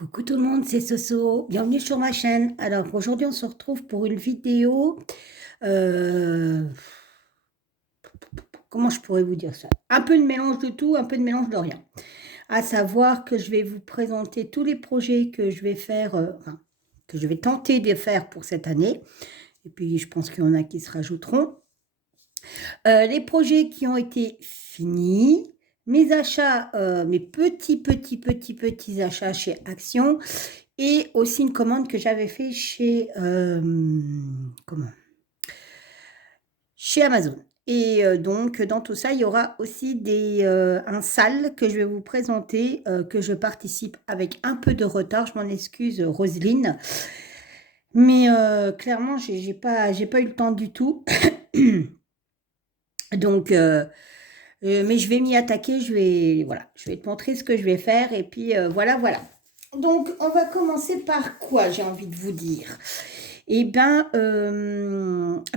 Coucou tout le monde, c'est Soso, bienvenue sur ma chaîne. Alors aujourd'hui on se retrouve pour une vidéo, euh, comment je pourrais vous dire ça? Un peu de mélange de tout, un peu de mélange de rien. À savoir que je vais vous présenter tous les projets que je vais faire, enfin, que je vais tenter de faire pour cette année. Et puis je pense qu'il y en a qui se rajouteront. Les projets qui ont été finis, mes achats, mes petits achats chez Action. Et aussi une commande que j'avais fait chez, comment? Chez Amazon. Et donc, dans tout ça, il y aura aussi un salle que je vais vous présenter, que je participe avec un peu de retard. Je m'en excuse, Roselyne. Mais clairement, j'ai pas eu le temps du tout. Donc, mais je vais m'y attaquer. Voilà, je vais te montrer ce que je vais faire. Et puis, voilà, voilà. Donc, on va commencer par quoi, j'ai envie de vous dire? Eh bien,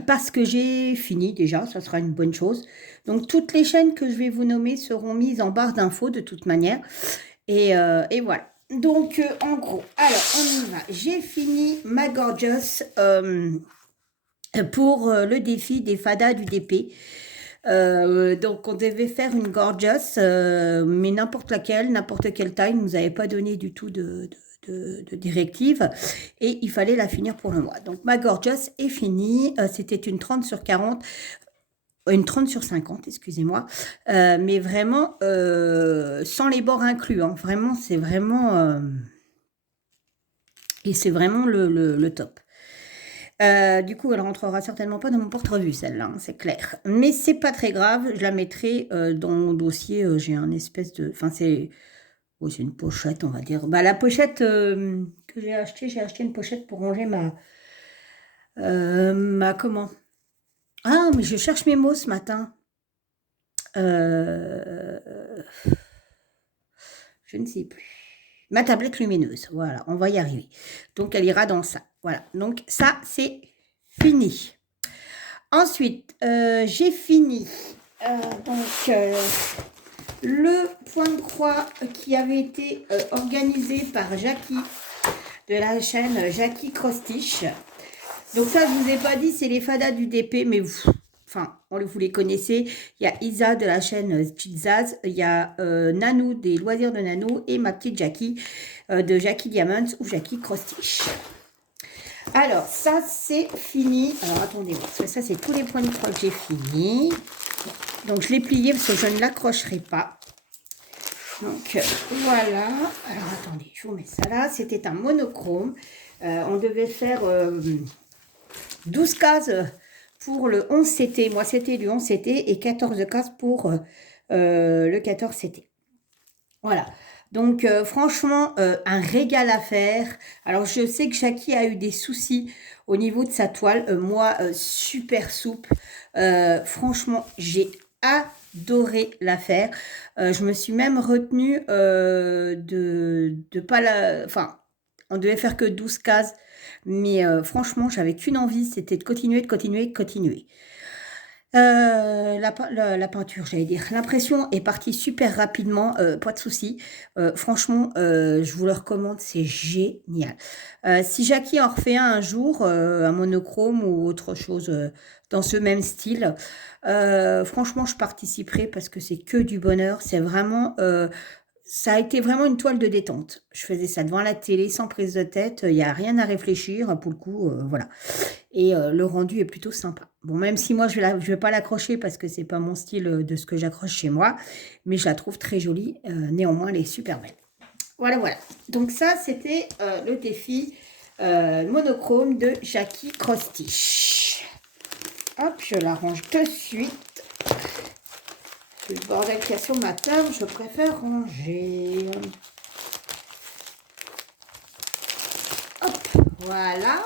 parce que j'ai fini déjà, ça sera une bonne chose. Donc, toutes les chaînes que je vais vous nommer seront mises en barre d'infos de toute manière. Et voilà. Donc, en gros, alors, on y va. J'ai fini ma Gorgeous pour le défi des fadas du DP. Donc, on devait faire une Gorgeous, mais n'importe quelle taille. Ils ne nous avait pas donné du tout de directive et il fallait la finir pour le mois. Donc, ma Gorgeous est finie. C'était une 30 sur 40, une 30 sur 50, excusez-moi. Mais vraiment, sans les bords inclus. Hein. Vraiment, c'est vraiment... et c'est vraiment le top. Du coup, elle rentrera certainement pas dans mon porte-revue, celle-là, hein, c'est clair. Mais c'est pas très grave, je la mettrai dans mon dossier. J'ai un espèce de... Enfin, c'est... Oui, c'est une pochette, on va dire. Bah, la pochette que j'ai acheté une pochette pour ranger ma comment? Ah, mais je cherche mes mots ce matin. Euh, je ne sais plus. Ma tablette lumineuse, voilà, on va y arriver. Donc, elle ira dans ça. Voilà, donc ça, c'est fini. Ensuite, j'ai fini le point de croix qui avait été organisé par Jackie de la chaîne Jackie Crostiche. Donc ça, je ne vous ai pas dit, c'est les fadas du DP, mais enfin, vous les connaissez. Il y a Isa de la chaîne Chitzaz, il y a Nanou des loisirs de Nanou et ma petite Jackie de Jackie Diamonds ou Jackie Crostiche. Alors, ça, c'est fini. Alors, attendez, parce que ça, c'est tous les points de croix que j'ai fini. Donc, je l'ai plié parce que je ne l'accrocherai pas. Donc, voilà. Alors, attendez, je vous mets ça là. C'était un monochrome. On devait faire 12 cases pour le 11 CT. Moi, c'était du 11 CT et 14 cases pour le 14 CT. Voilà. Donc, franchement, un régal à faire. Alors, je sais que Jackie a eu des soucis au niveau de sa toile. Moi, super souple. Franchement, j'ai adoré la faire. Je me suis même retenue de pas la... Enfin, on devait faire que 12 cases. Mais franchement, j'avais qu'une envie, c'était de continuer, de continuer, de continuer. La peinture, j'allais dire. L'impression est partie super rapidement, pas de souci. Franchement, je vous le recommande, c'est génial. Si Jackie en refait un jour, un monochrome ou autre chose dans ce même style, franchement, je participerai parce que c'est que du bonheur. C'est vraiment... ça a été vraiment une toile de détente. Je faisais ça devant la télé, sans prise de tête. Il n'y a rien à réfléchir, pour le coup, voilà. Et le rendu est plutôt sympa. Bon, même si moi, je vais pas l'accrocher parce que c'est pas mon style de ce que j'accroche chez moi, mais je la trouve très jolie. Néanmoins, elle est super belle. Voilà, voilà. Donc ça, c'était le défi monochrome de Jackie Crostiche. Hop, je la range de suite. Le bordel qu'il y a sur ma table, je préfère ranger. Hop, voilà.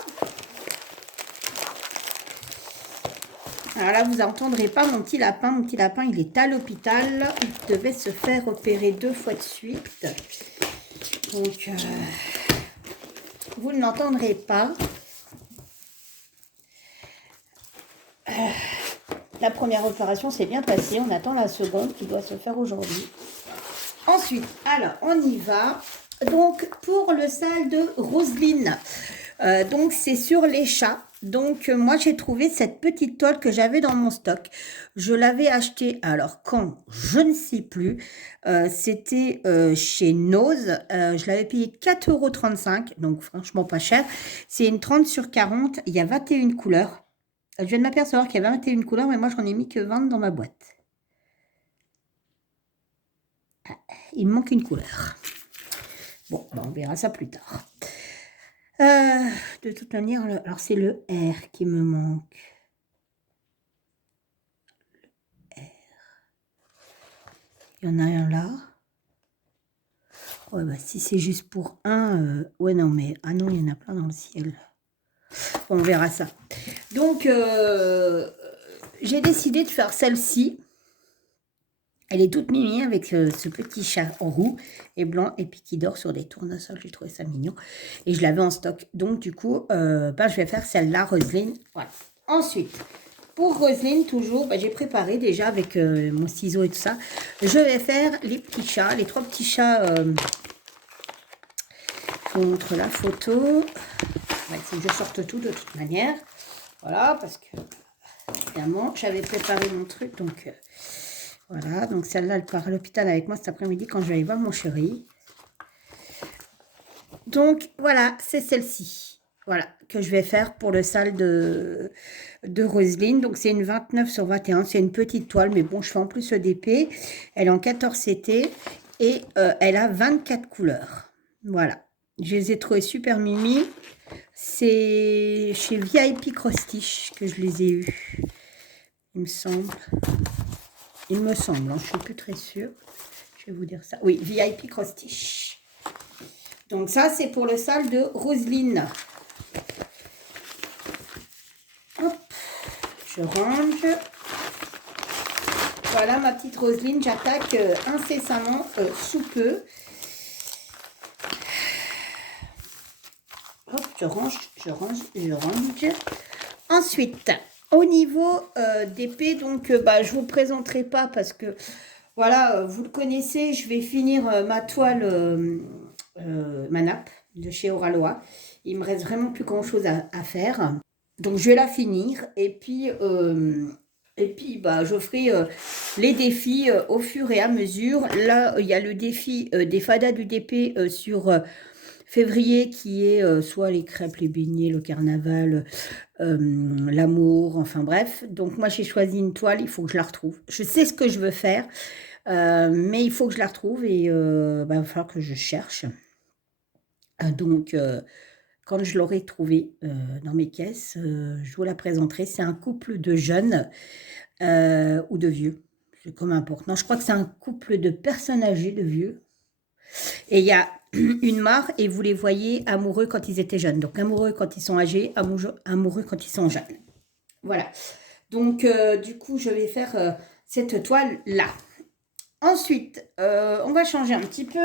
Alors là, vous n'entendrez pas mon petit lapin. Mon petit lapin, il est à l'hôpital. Il devait se faire opérer 2 fois de suite. Donc, vous ne l'entendrez pas. La première opération s'est bien passée. On attend la seconde qui doit se faire aujourd'hui. Ensuite, alors, on y va. Donc, pour le sale de Roselyne, donc c'est sur les chats. Donc, moi, j'ai trouvé cette petite toile que j'avais dans mon stock. Je l'avais achetée, alors quand, je ne sais plus. C'était chez Nose. Je l'avais payé 4,35 €, donc franchement pas cher. C'est une 30 sur 40. Il y a 21 couleurs. Je viens de m'apercevoir qu'il y avait 21 couleurs, mais moi, j'en ai mis que 20 dans ma boîte. Il me manque une couleur. Bon, ben, on verra ça plus tard. De toute manière, alors c'est le R qui me manque. R. Il y en a un là. Ouais, bah si c'est juste pour un... ouais, non, mais... Ah non, il y en a plein dans le ciel. Bon, on verra ça. Donc, j'ai décidé de faire celle-ci. Elle est toute mimi avec ce petit chat en roux et blanc et puis qui dort sur des tournesols. J'ai trouvé ça mignon. Et je l'avais en stock. Donc, du coup, je vais faire celle-là, Roselyne. Voilà. Ensuite, pour Roselyne, toujours, j'ai préparé déjà avec mon ciseau et tout ça. Je vais faire les petits chats, les 3 petits chats. Je vous montre la photo. Il faut que je sorte tout de toute manière. Voilà, parce que, évidemment, j'avais préparé mon truc. Donc, voilà. Donc, celle-là, elle part à l'hôpital avec moi cet après-midi quand je vais aller voir mon chéri. Donc, voilà, c'est celle-ci. Voilà, que je vais faire pour le sale de Roselyne. Donc, c'est une 29 sur 21. C'est une petite toile, mais bon, je fais en plus le DP. Elle est en 14 CT et elle a 24 couleurs. Voilà. Je les ai trouvées super mimi. C'est chez VIP Cross Stitch que je les ai eus. Il me semble. Il me semble, hein, je ne suis plus très sûre. Je vais vous dire ça. Oui, VIP Cross Stitch. Donc ça, c'est pour le sale de Roselyne. Hop, je range. Voilà ma petite Roselyne, j'attaque incessamment sous peu. Hop, je range. Ensuite, au niveau d'épée, donc je ne vous le présenterai pas parce que, voilà, vous le connaissez, je vais finir ma toile, ma nappe de chez Oralois. Il me reste vraiment plus grand chose à faire. Donc, je vais la finir et puis je ferai les défis au fur et à mesure. Là, il y a le défi des fadas du DP sur février qui est soit les crêpes, les beignets, le carnaval, l'amour, enfin bref. Donc, moi, j'ai choisi une toile, il faut que je la retrouve. Je sais ce que je veux faire, mais il faut que je la retrouve et il va falloir que je cherche. Donc, quand je l'aurai trouvée dans mes caisses, je vous la présenterai. C'est un couple de jeunes ou de vieux. C'est comme importe. Non, je crois que c'est un couple de personnes âgées, de vieux. Et il y a une mare et vous les voyez amoureux quand ils étaient jeunes. Donc, amoureux quand ils sont âgés, amoureux quand ils sont jeunes. Voilà. Donc, du coup, je vais faire cette toile-là. Ensuite, on va changer un petit peu.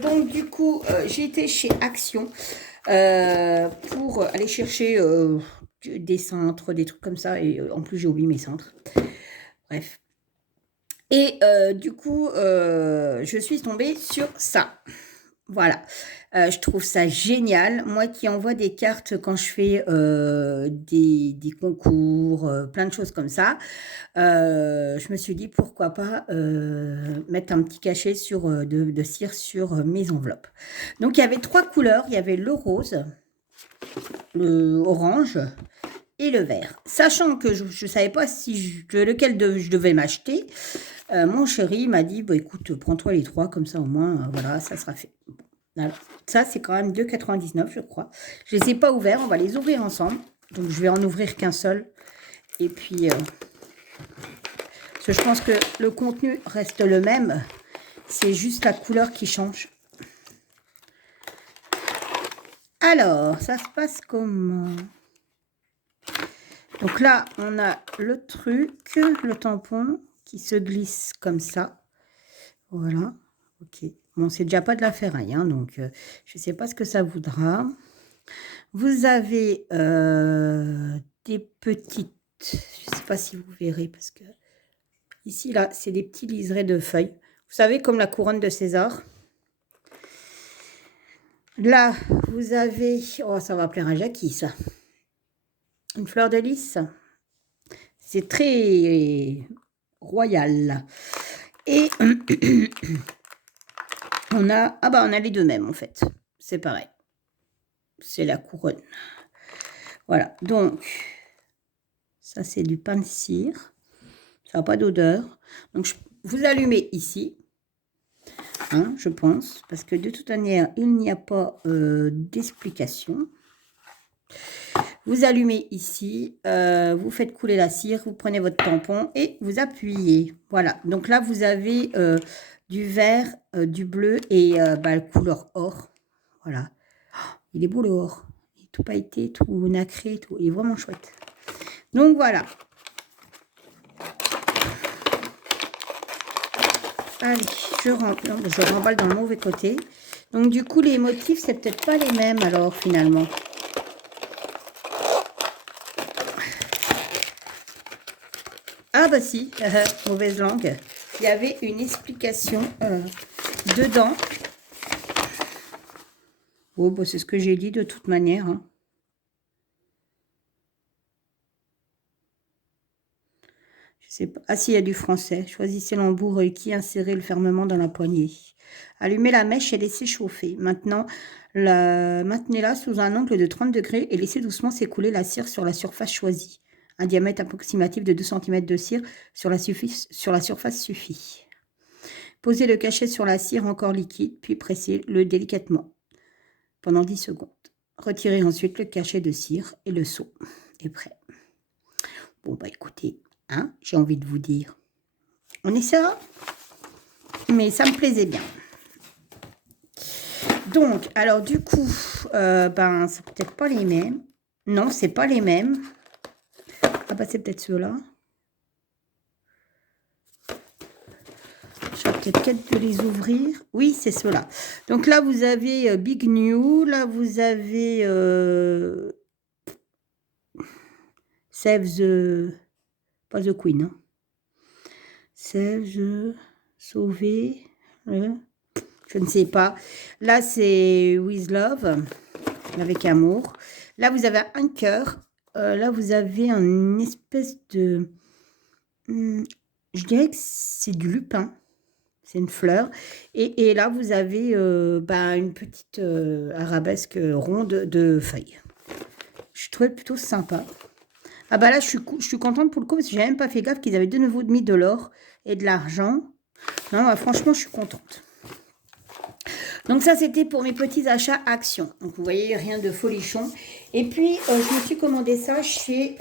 Donc, du coup, j'ai été chez Action pour aller chercher des cintres, des trucs comme ça. Et en plus, j'ai oublié mes cintres. Bref. Et du coup, je suis tombée sur ça. Voilà. Je trouve ça génial. Moi qui envoie des cartes quand je fais des concours, plein de choses comme ça, je me suis dit pourquoi pas mettre un petit cachet de cire sur mes enveloppes. Donc il y avait 3 couleurs. Il y avait le rose, le orange et le vert. Sachant que je ne savais pas lequel je devais m'acheter, mon chéri m'a dit bah, écoute, prends-toi les 3, comme ça au moins, voilà, ça sera fait. Alors, ça, c'est quand même 2,99 je crois. Je ne les ai pas ouverts, on va les ouvrir ensemble. Donc, je vais en ouvrir qu'un seul. Et puis, parce que je pense que le contenu reste le même. C'est juste la couleur qui change. Alors, ça se passe comment? Donc là, on a le truc, le tampon qui se glisse comme ça. Voilà, ok. Bon, c'est déjà pas de la ferraille, hein, donc je ne sais pas ce que ça voudra. Vous avez des petites, je ne sais pas si vous verrez, parce que ici, là, c'est des petits liserés de feuilles. Vous savez, comme la couronne de César. Là, vous avez... Oh, ça va plaire à Jackie, ça. Une fleur de lys. C'est très royal. Et on a... Ah bah, on a les deux mêmes, en fait. C'est pareil. C'est la couronne. Voilà. Donc, ça, c'est du pain de cire. Ça n'a pas d'odeur. Donc, vous allumez ici. Hein, je pense. Parce que de toute manière, il n'y a pas d'explication. Vous allumez ici, vous faites couler la cire, vous prenez votre tampon et vous appuyez. Voilà, donc là vous avez du vert, du bleu et la couleur or. Voilà, il est beau le or. Il est tout pailleté, tout nacré, tout. Il est vraiment chouette. Donc voilà. Allez, je remballe dans le mauvais côté. Donc du coup les motifs c'est peut-être pas les mêmes alors finalement. Ah bah si, mauvaise langue. Il y avait une explication dedans. Oh, bah c'est ce que j'ai dit de toute manière. Hein. Je sais pas. Ah si, il y a du français. Choisissez l'embout qui insérez le fermement dans la poignée. Allumez la mèche et laissez chauffer. Maintenant, maintenez-la sous un angle de 30 degrés et laissez doucement s'écouler la cire sur la surface choisie. Un diamètre approximatif de 2 cm de cire sur la surface suffit. Posez le cachet sur la cire encore liquide, puis pressez-le délicatement pendant 10 secondes. Retirez ensuite le cachet de cire et le seau est prêt. Bon, bah écoutez, hein, j'ai envie de vous dire, on essaiera, mais ça me plaisait bien. Donc, alors du coup, ben, c'est peut-être pas les mêmes. Non, c'est pas les mêmes. Ah bah c'est peut-être ceux-là. Je vais peut-être de les ouvrir. Oui, c'est ceux-là. Donc là, vous avez Big New. Là, vous avez Save the... Pas The Queen. Hein. Save the... Sauver... je ne sais pas. Là, c'est With Love. Avec amour. Là, vous avez un cœur. Là, vous avez une espèce de... je dirais que c'est du lupin. C'est une fleur. Et là, vous avez une petite arabesque ronde de feuilles. Je trouvais plutôt sympa. Ah bah là, je suis contente pour le coup parce que j'ai même pas fait gaffe qu'ils avaient de nouveau mis de l'or et de l'argent. Non, bah, franchement, je suis contente. Donc ça, c'était pour mes petits achats Action. Donc vous voyez, rien de folichon. Et puis, je me suis commandé ça chez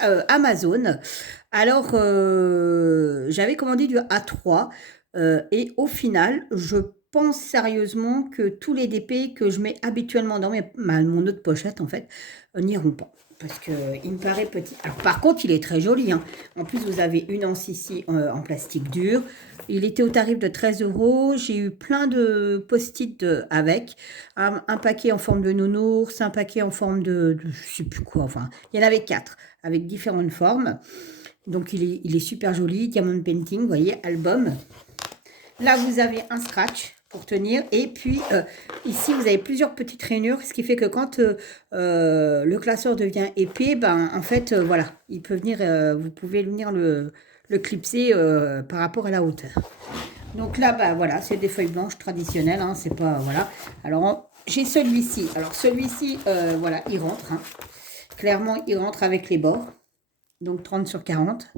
Amazon. Alors, j'avais commandé du A3 et au final, je pense sérieusement que tous les DP que je mets habituellement dans mon autre pochette, en fait, n'iront pas. Parce qu'il me paraît petit. Alors, par contre, il est très joli. Hein. En plus, vous avez une anse ici en plastique dur. Il était au tarif de 13 €. J'ai eu plein de post-it avec. Un paquet en forme de nounours, un paquet en forme de je ne sais plus quoi. Enfin, il y en avait 4 avec différentes formes. Donc, il est super joli. Diamond Painting, vous voyez, album. Là, vous avez un scratch pour tenir. Et puis, ici, vous avez plusieurs petites rainures. Ce qui fait que quand le classeur devient épais, ben, en fait, voilà, il peut venir, vous pouvez venir le clipser par rapport à la hauteur. Donc là, ben, voilà, c'est des feuilles blanches traditionnelles. Hein, c'est pas, voilà. Alors, j'ai celui-ci. Alors, celui-ci, voilà, il rentre. Hein. Clairement, il rentre avec les bords. Donc 30 sur 40.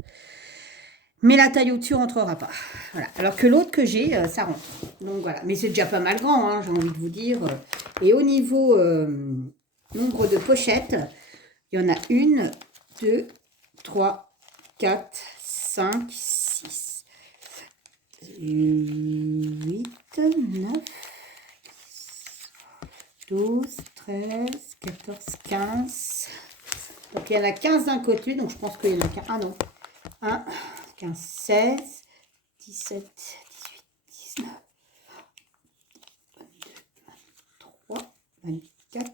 Mais la taille au-dessus ne rentrera pas. Voilà. Alors que l'autre que j'ai, ça rentre. Donc voilà. Mais c'est déjà pas mal grand, hein, j'ai envie de vous dire. Et au niveau nombre de pochettes, il y en a 1, 2, 3, 4, 5, 6, 8, 9, 12, 13, 14, 15. Donc, il y en a 15 d'un côté. Donc, je pense qu'il y en a qu'un. Ah non. 1, 15, 16, 17, 18, 19, 22, 23, 24,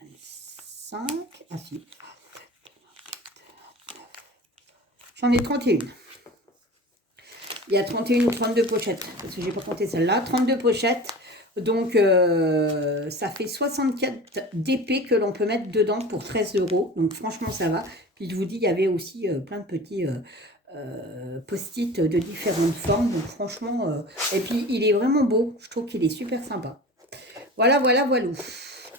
25. Ah si. J'en ai 31. Il y a 31 ou 32 pochettes. Parce que je n'ai pas compté celle-là. 32 pochettes Donc, ça fait 64 DP que l'on peut mettre dedans pour 13 €. Donc, franchement, ça va. Puis, je vous dis, il y avait aussi plein de petits post-it de différentes formes. Donc, franchement, et puis, il est vraiment beau. Je trouve qu'il est super sympa. Voilà, voilà, voilà.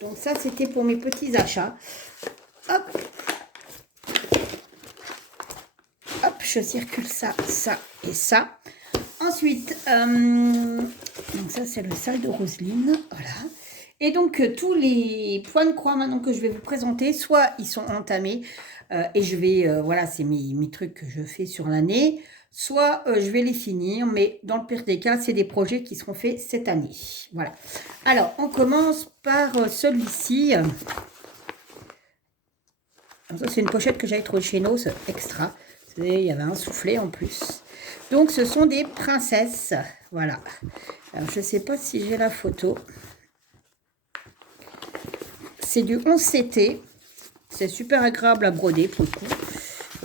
Donc, ça, c'était pour mes petits achats. Hop. Hop, je circule ça, ça et ça. Ensuite, donc ça c'est le salle de Roselyne, voilà. Et donc tous les points de croix maintenant que je vais vous présenter, soit ils sont entamés et je vais, voilà, c'est mes trucs que je fais sur l'année, soit je vais les finir, mais dans le pire des cas, c'est des projets qui seront faits cette année. Voilà. Alors, on commence par celui-ci. Ça, c'est une pochette que j'avais trouvée chez Nos, extra. Vous savez, il y avait un soufflet en plus. Donc, ce sont des princesses. Voilà. Alors, je ne sais pas si j'ai la photo. C'est du 11CT. C'est super agréable à broder, pour le coup.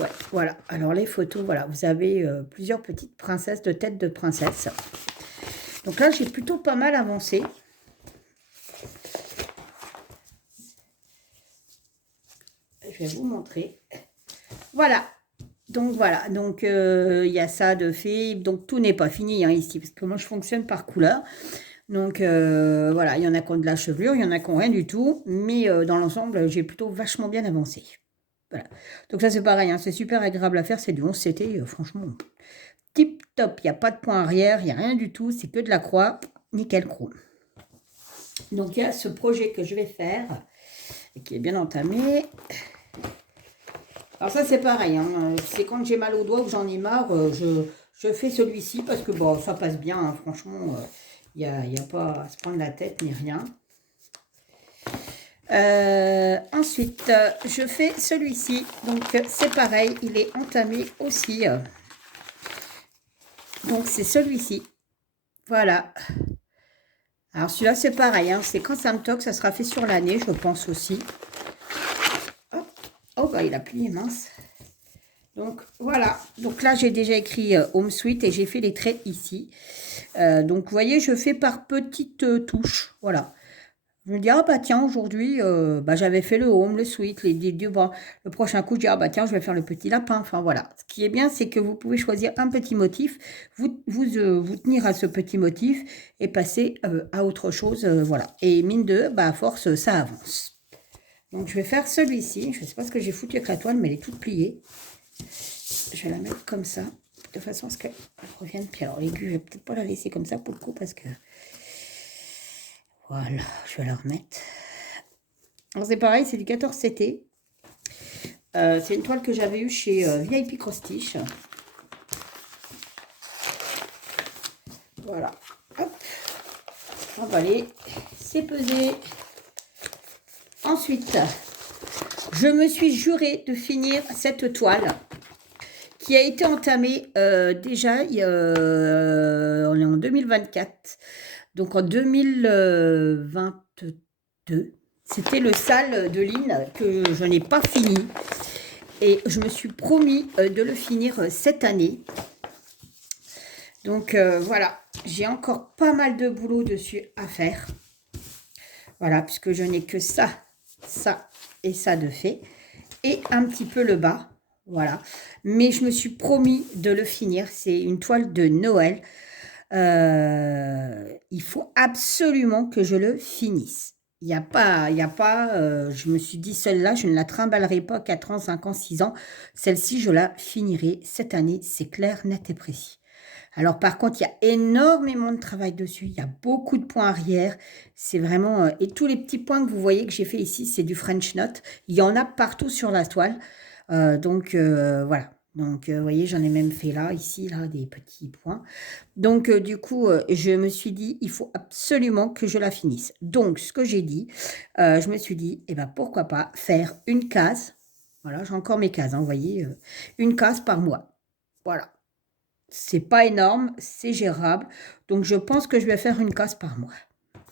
Ouais, voilà. Alors, les photos, voilà. Vous avez plusieurs petites princesses, de têtes de princesses. Donc là, j'ai plutôt pas mal avancé. Je vais vous montrer. Voilà. Donc voilà, donc il y a ça de fait, donc tout n'est pas fini hein, ici, parce que moi je fonctionne par couleur. Donc voilà, il y en a qui ont de la chevelure, il y en a qui n'ont rien du tout, mais dans l'ensemble, j'ai plutôt vachement bien avancé. Voilà, donc ça c'est pareil, hein, c'est super agréable à faire, c'est du 11CT, franchement, tip top, il n'y a pas de point arrière, il n'y a rien du tout, c'est que de la croix, nickel chrome. Donc il y a ce projet que je vais faire, et qui est bien entamé. Alors ça c'est pareil, hein. C'est quand j'ai mal au doigt ou que j'en ai marre, je fais celui-ci parce que bon, ça passe bien, hein. Franchement, il n'y a pas à se prendre la tête ni rien. Ensuite, je fais celui-ci, donc c'est pareil, il est entamé aussi. Donc c'est celui-ci, voilà. Alors celui-là c'est pareil, hein. C'est quand ça me toque, ça sera fait sur l'année, je pense aussi. Hop. Oh bah il a plié, mince. Donc voilà, donc là j'ai déjà écrit Home Sweet et j'ai fait les traits ici. Donc vous voyez, je fais par petites touches, voilà. Je me dis, ah bah tiens, aujourd'hui, bah, j'avais fait le Home, le Sweet, les deux, bah, le prochain coup, je dis, ah bah tiens, je vais faire le petit lapin. Enfin voilà, ce qui est bien, c'est que vous pouvez choisir un petit motif, vous tenir à ce petit motif et passer à autre chose, voilà. Et mine de, bah à force, ça avance. Donc je vais faire celui-ci, je ne sais pas ce que j'ai foutu avec la toile, mais elle est toute pliée. Je vais la mettre comme ça, de façon à ce qu'elle revienne. Puis alors l'aiguille, je vais peut-être pas la laisser comme ça pour le coup, parce que... Voilà, je vais la remettre. Alors c'est pareil, c'est du 14CT. C'est une toile que j'avais eue chez VIP Cross Stitch. Voilà, hop. Emballé, c'est pesé. Ensuite, je me suis juré de finir cette toile qui a été entamée déjà, on est en 2024, donc en 2022, c'était le sale de Lynn que je n'ai pas fini et je me suis promis de le finir cette année. Donc voilà, j'ai encore pas mal de boulot dessus à faire. Voilà, puisque je n'ai que ça, ça et ça de fait et un petit peu le bas. Voilà, mais je me suis promis de le finir. C'est une toile de Noël. Il faut absolument que je le finisse. Il n'y a pas, je me suis dit, celle-là, je ne la trimballerai pas 4 ans, 5 ans, 6 ans. Celle-ci, je la finirai cette année, c'est clair, net et précis. Alors, par contre, il y a énormément de travail dessus. Il y a beaucoup de points arrière. C'est vraiment... et tous les petits points que vous voyez que j'ai fait ici, c'est du French Knot. Il y en a partout sur la toile. Donc, voilà. Donc, vous voyez, j'en ai même fait là, ici, là, des petits points. Donc, du coup, je me suis dit, il faut absolument que je la finisse. Donc, ce que j'ai dit, je me suis dit, eh ben, pourquoi pas faire une case. Voilà, j'ai encore mes cases, hein, vous voyez, une case par mois. Voilà. C'est pas énorme, c'est gérable. Donc, je pense que je vais faire une case par mois.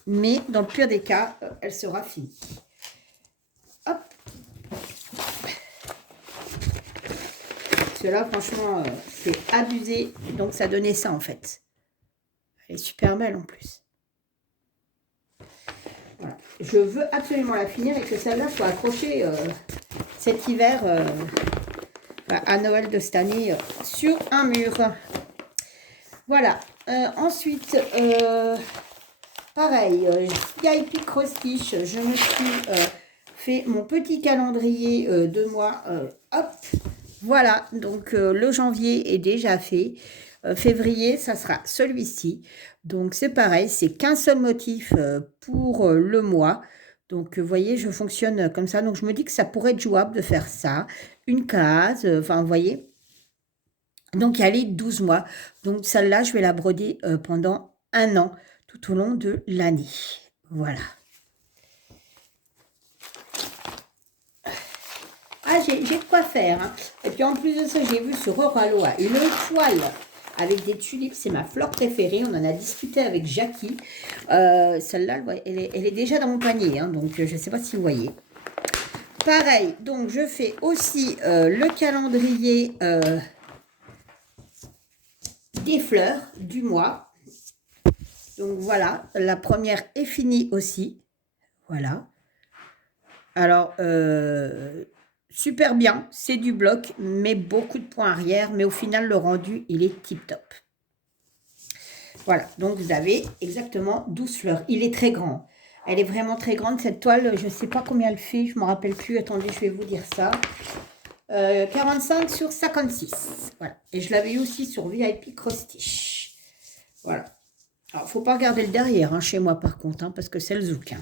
Mais, dans le pire des cas, elle sera finie. Hop. Cela, franchement, c'est abusé. Donc, ça donnait ça, en fait. Elle est super belle, en plus. je veux absolument la finir et que celle-là soit accrochée cet hiver, à Noël de cette année, sur un mur. Voilà. Ensuite, pareil, VIP Cross-Stitch, je me suis fait mon petit calendrier de mois. Hop, voilà. Donc, le janvier est déjà fait. Février, ça sera celui-ci. Donc, c'est pareil, c'est qu'un seul motif pour le mois. Donc, vous voyez, je fonctionne comme ça. Donc, je me dis que ça pourrait être jouable de faire ça. Une case, enfin, vous voyez. Donc, il y a les 12 mois. Donc, celle-là, je vais la broder pendant un an, tout au long de l'année. Voilà. Ah, j'ai de quoi faire. Hein. Et puis, en plus de ça, j'ai vu sur Oraloa une toile avec des tulipes. C'est ma fleur préférée. On en a discuté avec Jackie. Celle-là, elle est déjà dans mon panier. Hein, donc, je ne sais pas si vous voyez. Pareil, donc, je fais aussi le calendrier des fleurs du mois. Donc voilà, la première est finie aussi. Voilà. Alors, super bien, c'est du bloc, mais beaucoup de points arrière. Mais au final, le rendu, il est tip-top. Voilà, donc vous avez exactement 12 fleurs. Il est très grand. Elle est vraiment très grande, cette toile. Je ne sais pas combien elle fait, je ne me rappelle plus. Attendez, je vais vous dire ça. 45 sur 56. Voilà. Et je l'avais eu aussi sur VIP Cross-Stitch. Voilà. Alors, il ne faut pas regarder le derrière, hein, chez moi, par contre, hein, parce que c'est le zouk. Hein.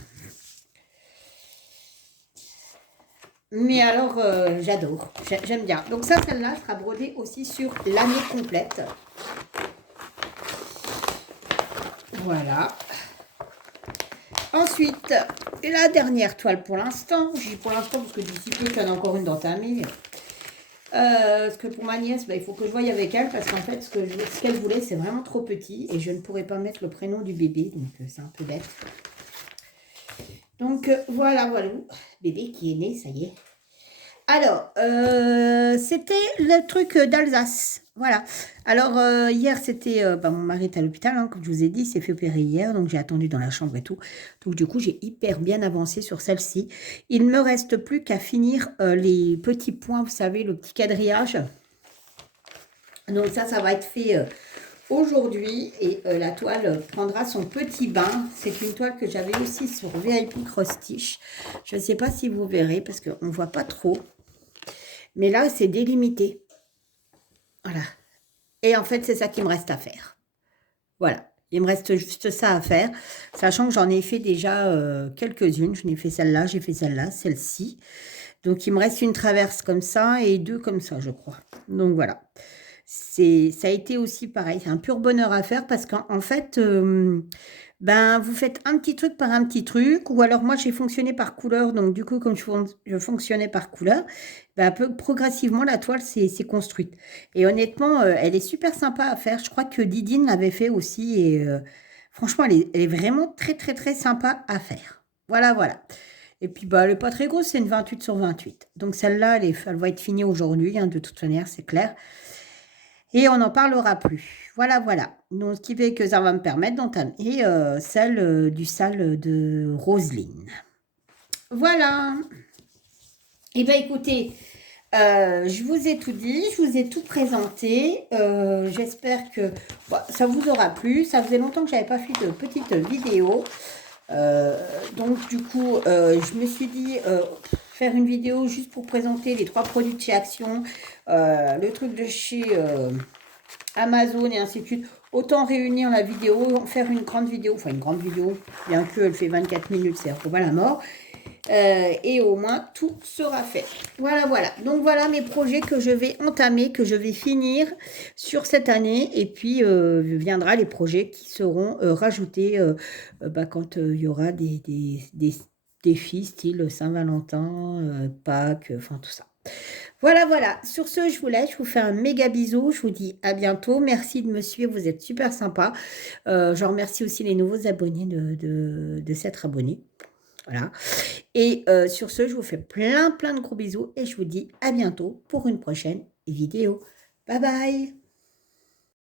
Mais alors, j'adore. J'aime bien. Donc ça, celle-là sera brodée aussi sur l'année complète. Voilà. Ensuite, la dernière toile pour l'instant. Je dis pour l'instant parce que d'ici peu, tu en as encore une dans ta main. Parce que pour ma nièce, bah, il faut que je voie avec elle parce qu'en fait, ce qu'elle voulait, c'est vraiment trop petit et je ne pourrais pas mettre le prénom du bébé, donc c'est un peu bête. Donc voilà, bébé qui est né, ça y est. Alors, c'était le truc d'Alsace, voilà. Alors, hier, c'était, mon mari est à l'hôpital, hein, comme je vous ai dit, il s'est fait opérer hier, donc j'ai attendu dans la chambre et tout. Donc, du coup, j'ai hyper bien avancé sur celle-ci. Il ne me reste plus qu'à finir les petits points, vous savez, le petit quadrillage. Donc, ça va être fait aujourd'hui et la toile prendra son petit bain. C'est une toile que j'avais aussi sur VIP Cross Stitch. Je ne sais pas si vous verrez parce qu'on ne voit pas trop. Mais là, c'est délimité. Voilà. Et en fait, c'est ça qu'il me reste à faire. Voilà. Il me reste juste ça à faire. Sachant que j'en ai fait déjà quelques-unes. Je n'ai fait celle-là, j'ai fait celle-là, celle-ci. Donc, il me reste une traverse comme ça et deux comme ça, je crois. Donc, voilà. Ça a été aussi pareil. C'est un pur bonheur à faire parce qu'en fait... vous faites un petit truc par un petit truc, ou alors moi j'ai fonctionné par couleur, donc du coup comme je fonctionnais par couleur, progressivement la toile s'est construite. Et honnêtement, elle est super sympa à faire, je crois que Didine l'avait fait aussi, et franchement elle est vraiment très très très sympa à faire. Voilà, voilà. Et puis elle n'est pas très grosse, c'est une 28 sur 28. Donc celle-là, elle va être finie aujourd'hui, hein, de toute manière, c'est clair. Et on n'en parlera plus. Voilà, voilà. Donc, ce qui fait que ça va me permettre d'entamer celle du salle de Roselyne. Voilà. Eh bien, écoutez, je vous ai tout dit, je vous ai tout présenté. J'espère que ça vous aura plu. Ça faisait longtemps que je n'avais pas fait de petite vidéo. Donc, du coup, je me suis dit... faire une vidéo juste pour présenter les 3 produits de chez Action, le truc de chez Amazon et ainsi de suite. Autant réunir la vidéo, faire une grande vidéo, enfin une grande vidéo, bien qu'elle fait 24 minutes, c'est pas la mort. Et au moins, tout sera fait. Voilà, voilà. Donc, voilà mes projets que je vais entamer, que je vais finir sur cette année. Et puis, viendra les projets qui seront rajoutés quand il y aura des défis style Saint-Valentin, Pâques, enfin tout ça. Voilà, voilà. Sur ce, je vous laisse. Je vous fais un méga bisou. Je vous dis à bientôt. Merci de me suivre. Vous êtes super sympa. Je remercie aussi les nouveaux abonnés de s'être abonnés. Voilà. Et sur ce, je vous fais plein de gros bisous. Et je vous dis à bientôt pour une prochaine vidéo. Bye bye.